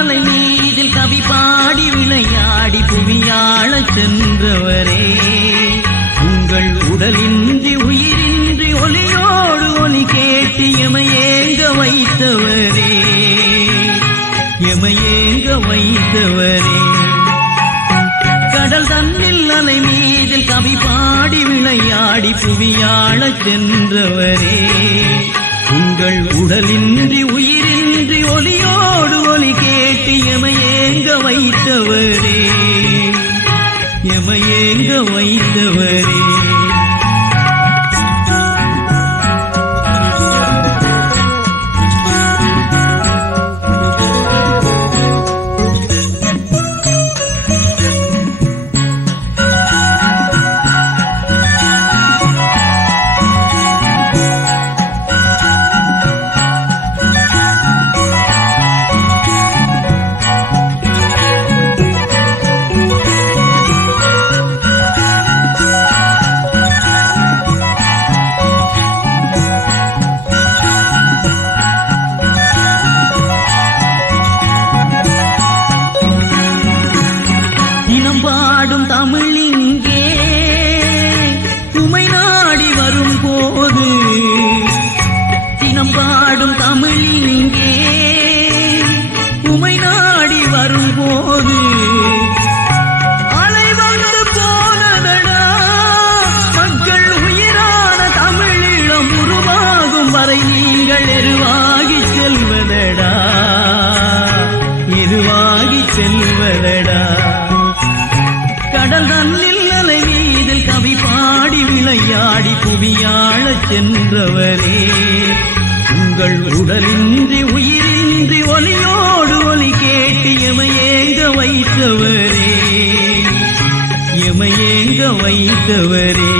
அலை மீதில் கவி பாடி விளையாடி புவியாளச் சென்றவரே, உங்கள் உடலின்றி உயிரின்றி ஒலியோடு ஒலி கேட்டு எமையேங்க வைத்தவரே, எமையேங்க வைத்தவரே. கடல் தன்னில் அலை மீதில் கவி பாடி விளையாடி புவியாளச் சென்றவரே, உங்கள் உடலின்றி உயிரின்றி ஒலியோடு ஒலி கேட்டு எமையேங்க வைத்தவரே, எமையேங்க வைத்தவரே. பாடும் தமிழிங்கே உமை நாடி வரும் போது, தினம் பாடும் தமிழிங்கே உமை நாடி வரும் போது, அலை வந்து போனதடா மக்கள் உயிரான தமிழீழம் உருவாகும் வரை நீங்கள் எருவாகி செல்வதடா, எருவாகி செல்வதடா. கடல் தன்னில் அலை மீதில் கவி பாடி விளையாடி புவியாளச் சென்றவரே, உங்கள் உடலின்றி உயிரின்றி ஒலியோடு ஒலி கேட்டு எமையேங்க வைத்தவரே, எமையேங்க வைத்தவரே.